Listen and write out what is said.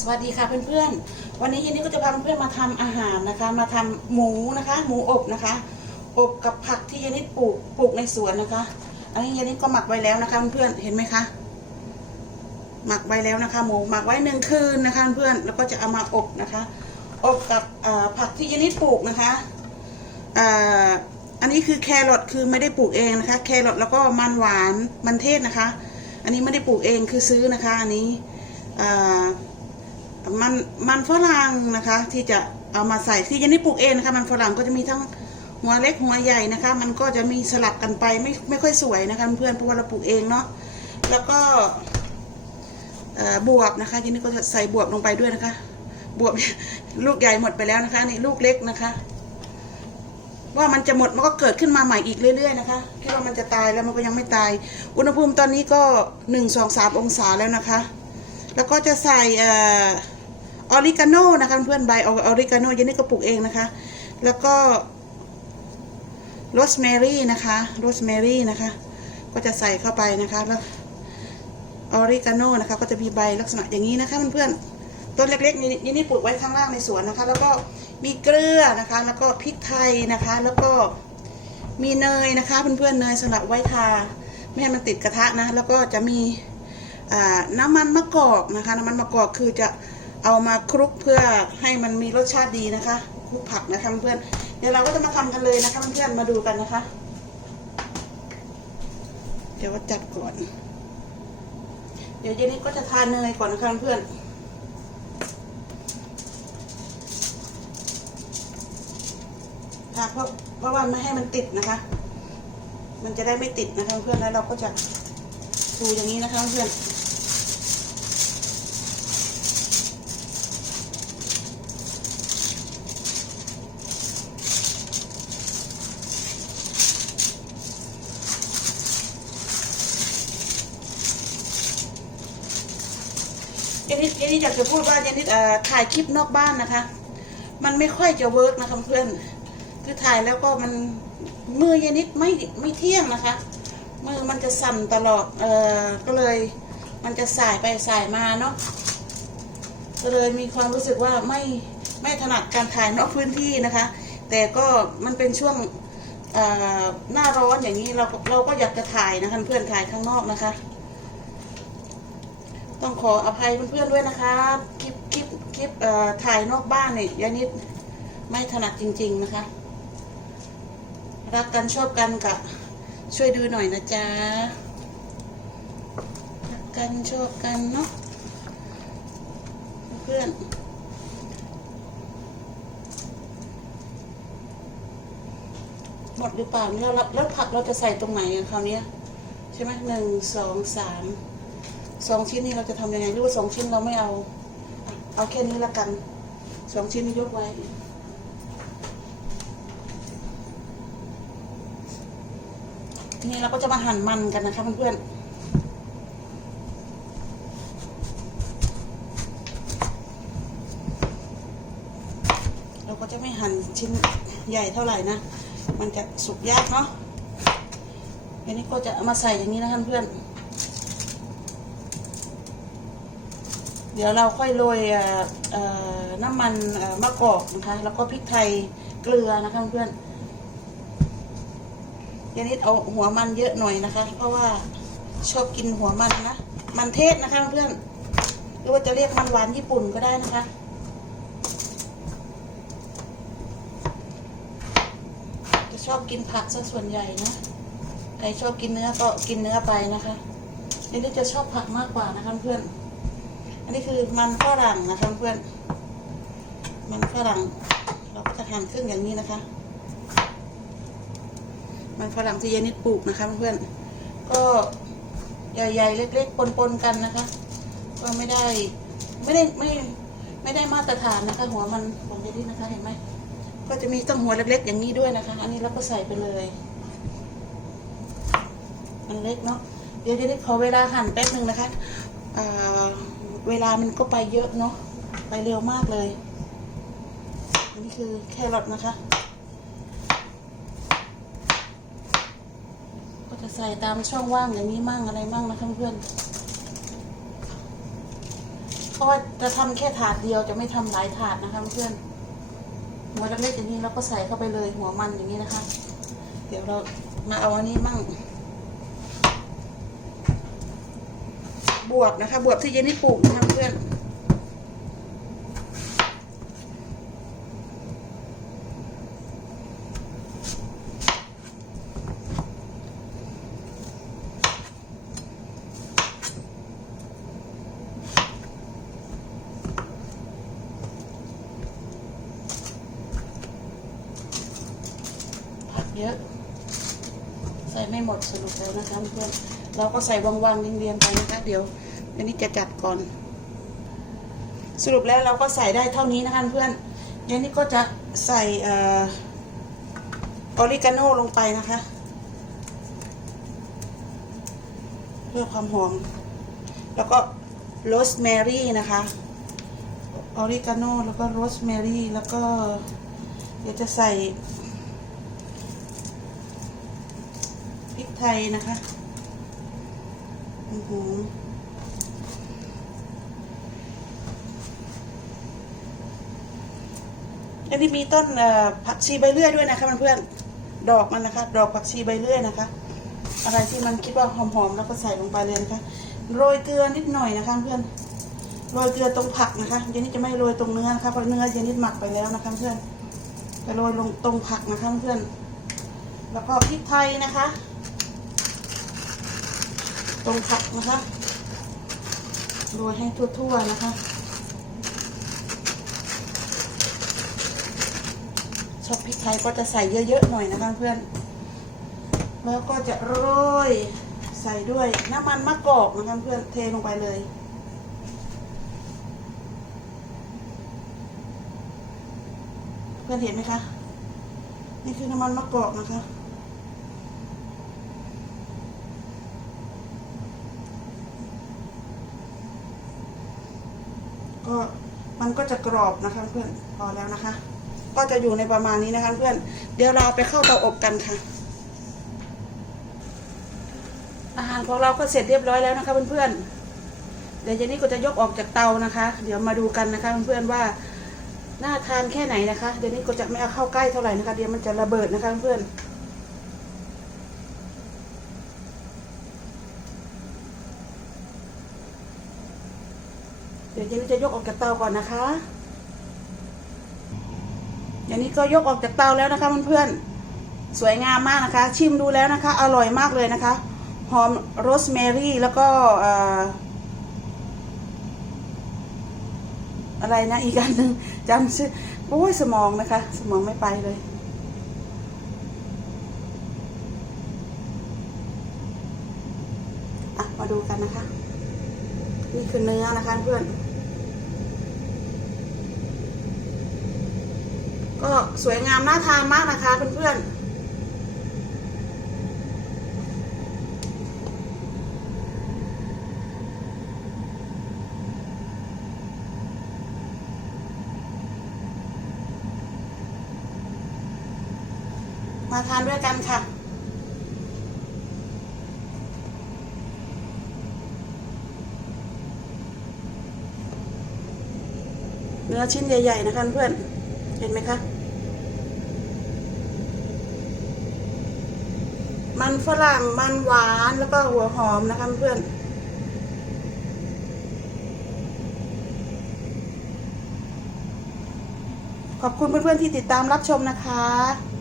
สวัสดีค่ะเพื่อนๆ วันนี้ยินดีก็จะพาเพื่อนมาทำอาหารนะคะ มาทำหมูนะคะ หมูอบนะคะ อบกับผักที่ยานิดปลูกปลูกในสวนนะคะ อันนี้ยานิดก็หมักไว้แล้วนะคะเพื่อนๆ เห็นไหมคะ หมักไว้แล้วนะคะ หมูหมักไว้หนึ่งคืนนะคะเพื่อน แล้วก็จะเอามาอบนะคะ อบกับผักที่ยานิดปลูกนะคะอันนี้คือแครอทคือไม่ได้ปลูกเองนะคะ แครอทแล้วก็มันหวานมันเทศนะคะ อันนี้ไม่ได้ปลูกเองคือซื้อนะคะ อันนี้อ่า มันมันฝรั่งนะคะ ที่จะเอามาใส่ที่ยันนี่ปลูกเองนะคะ มันฝรั่งก็จะมีทั้งหัวเล็กหัวใหญ่นะคะ มันก็จะมีสลับกันไปไม่ไม่ค่อยสวยนะคะเพื่อนเพราะว่าเราปลูกเองเนาะแล้วก็บวบนะคะยันนี่ก็จะใส่บวบลงไปด้วยนะคะ บวบลูกใหญ่หมดไปแล้วนะคะนี่ลูกเล็กนะคะ ว่ามันจะหมดมันก็เกิดขึ้นมาใหม่อีกเรื่อยๆนะคะคิดว่ามันจะตายแล้วมันก็ยังไม่ตาย อุณหภูมิตอนนี้ก็หนึ่งสองสามองศาแล้วนะคะ แล้วก็จะใส่เออ ออริกาโน่นะคะเพื่อนใบออริกาโน่ยันนี่ก็ปลูกเองนะคะ แล้วก็โรสแมรี่นะคะโรสแมรี่นะคะ ก็จะใส่เข้าไปนะคะแล้วออริกาโน่นะคะ ก็จะมีใบลักษณะอย่างนี้นะคะเพื่อนๆต้นเล็กๆนี่ยันนี่ปลูกไว้ข้างล่างในสวนนะคะ แล้วก็มีเกลือนะคะ แล้วก็พริกไทยนะคะ แล้วก็มีเนยนะคะเพื่อนๆเนยสำหรับไว้ทาไม่ให้มันติดกระทะนะ แล้วก็จะมีน้ำมันมะกอกนะคะ น้ำมันมะกอกคือจะ เอามาคลุกเพื่อให้มันมีรสชาติดีนะคะคลุกผักนะคะเพื่อนเดี๋ยวเราก็จะมาทำกันเลยนะคะเพื่อนมาดูกันนะคะ เดี๋ยวว่าจัดก่อน เดี๋ยวเย็นนี้ก็จะทานเนยก่อนนะคะเพื่อนค่ะเพราะเพราะว่าไม่ให้มันติดนะคะ มันจะได้ไม่ติดนะคะเพื่อนแล้วเราก็จะดูอย่างนี้นะคะเพื่อน นิดเจนิดอยากจะพูดว่าเจนิดถ่ายคลิปนอกบ้านนะคะ มันไม่ค่อยจะเวิร์กนะคะเพื่อนคือถ่ายแล้วก็มันมือเจนิดไม่ไม่เที่ยงนะคะ มือมันจะสั่นตลอดเออก็เลยมันจะสายไปสายมาเนาะก็เลยมีความรู้สึกว่าไม่ไม่ถนัดการถ่ายนอกพื้นที่นะคะ แต่ก็มันเป็นช่วงหน้าร้อนอย่างนี้เราเราก็อยากจะถ่ายนะคะเพื่อนถ่ายข้างนอกนะคะ ต้องขออภัยเพื่อนๆด้วยนะคะคลิปคลิปคลิปถ่ายนอกบ้านเนี่ยยานิดไม่ถนัดจริง ๆนะคะ รักกันชอบกันกะช่วยดูหน่อยนะจ๊ะรักกันชอบกันเนาะเพื่อนหมดหรือเปล่าแล้วเราแล้วผักเราจะใส่ตรงไหนอะคราวนี้ใช่ไหมหนึ่งสองสาม สองชิ้นนี้เราจะทำยังไงหรือว่าสองชิ้นเราไม่เอา เอาแค่นี้ละกันสองชิ้นนี้ยกไว้ ทีนี้เราก็จะมาหั่นมันกันนะคะเพื่อนๆเราก็จะไม่หั่นชิ้นใหญ่เท่าไหร่นะ มันจะสุกยากเนาะอันนี้ก็จะเอามาใส่อย่างนี้นะคะเพื่อน เดี๋ยวเราค่อยโรยน้ำมันมะกอกนะคะ แล้วก็พริกไทยเกลือนะคะเพื่อนยานิดเอาหัวมันเยอะหน่อยนะคะ เพราะว่าชอบกินหัวมันนะ มันเทศนะคะเพื่อนหรือว่าจะเรียกมันหวานญี่ปุ่นก็ได้นะคะจะชอบกินผักซะส่วนใหญ่นะใครชอบกินเนื้อก็กินเนื้อไปนะคะยานิดจะชอบผักมากกว่านะคะเพื่อน อันนี้คือมันฝรั่งนะคะเพื่อน มันฝรั่ง เราก็จะหั่นครึ่งอย่างนี้นะคะ มันฝรั่งที่ยายนิดปลูกนะคะเพื่อน ก็ใหญ่ๆเล็ก ๆปนๆกันนะคะ ก็ไม่ได้ไม่ได้ไม่ไม่ได้มาตรฐานนะคะ หัวมันของยายนิดนะคะเห็นไหมก็จะมีตั้งหัวเล็กๆอย่างนี้ด้วยนะคะ อันนี้เราก็ใส่ไปเลย มันเล็กเนาะ เดี๋ยวจะได้ขอเวลาหั่นแป๊บหนึ่งนะคะอ่า เวลามันก็ไปเยอะเนาะไปเร็วมากเลยนนี้คือแครอทนะคะ ก็จะใส่ตามช่องว่างอย่างนี้มั่งอะไรมั่งนะคะเพื่อนเพราะว่าจะทำแค่ถาดเดียวจะไม่ทำหลายถาดนะคะเพื่อนหัวเล็กๆอย่างนี้เราก็ใส่เข้าไปเลยหัวมันอย่างนี้นะคะ เดี๋ยวเรามาเอาอันนี้มั่ง บวบนะคะ บวบที่เย็นนี่ปลูกนะคะเพื่อนเยอะ ใส่ไม่หมดสรุปแล้วนะคะเพื่อน เราก็ใส่วางๆเรียงๆไปนะคะเดี๋ยวอันนี้จะจัดก่อน สรุปแล้วเราก็ใส่ได้เท่านี้นะคะเพื่อนเดี๋ยวนี้ก็จะใส่ออออริกาโนลงไปนะคะ เพื่อความหอมแล้วก็โรสแมรี่นะคะออริกาโนแล้วก็โรสแมรี่แล้วก็เดี๋ยวจะใส่พริกไทยนะคะ อันนี้มีต้นผักชีใบเลื่อยด้วยนะคะเพื่อนๆ ดอกมันนะคะ ดอกผักชีใบเลื่อยนะคะ อะไรที่มันคิดว่าหอมๆแล้วก็ใส่ลงไปเลยนะคะ โรยเกลือนิดหน่อยนะคะเพื่อน โรยเกลือตรงผักนะคะเดี๋ยวนี้จะไม่โรยตรงเนื้อนะคะเพราะเนื้อเดี๋ยวนี้หมักไปแล้วนะคะเพื่อนจะโรยลงตรงผักนะคะเพื่อน แล้วก็พริกไทยนะคะ ตรงผักนะคะโรยให้ทั่วๆนะคะ ชอบพริกไทยก็จะใส่เยอะๆหน่อยนะคะเพื่อน แล้วก็จะโรยใส่ด้วยน้ำมันมะกอกนะคะเพื่อนเทลงไปเลยเพื่อนเห็นไหมคะ นี่คือน้ำมันมะกอกนะคะ ก็มันก็จะกรอบนะคะเพื่อนพอแล้วนะคะ ก็จะอยู่ในประมาณนี้นะคะเพื่อนเดี๋ยวเราไปเข้าเตาอบกันค่ะ อาหารของเราก็เสร็จเรียบร้อยแล้วนะคะเพื่อนๆเดี๋ยวเจนนี่ก็จะยกออกจากเตานะคะ เดี๋ยวมาดูกันนะคะเพื่อนๆว่าน่าทานแค่ไหนนะคะ เดี๋ยวนี้ก็จะไม่เอาเข้าใกล้เท่าไหร่นะคะ เดี๋ยวมันจะระเบิดนะคะเพื่อนเดี๋ยวเจนนี่จะยกออกจากเตาก่อนนะคะอย่างนี้ก็ยกออกจากเตาแล้วนะคะเพื่อนๆสวยงามมากนะคะ ชิมดูแล้วนะคะ อร่อยมากเลยนะคะหอมโรสแมรี่แล้วก็เอ่ออะไรนะอีกอันหนึ่งจำชื่อโอ้ยสมองนะคะ สมองไม่ไปเลยอะมาดูกันนะคะ นี่คือเนื้อนะคะเพื่อน ก็สวยงามน่าทานมากนะคะเพื่อนๆมาทานด้วยกันค่ะ เนื้อชิ้นใหญ่ ๆ นะคะเพื่อน เห็นไหมคะ มันฝรั่งมันหวานแล้วก็หัวหอมนะคะเพื่อนขอบคุณเพื่อนๆที่ติดตามรับชมนะคะ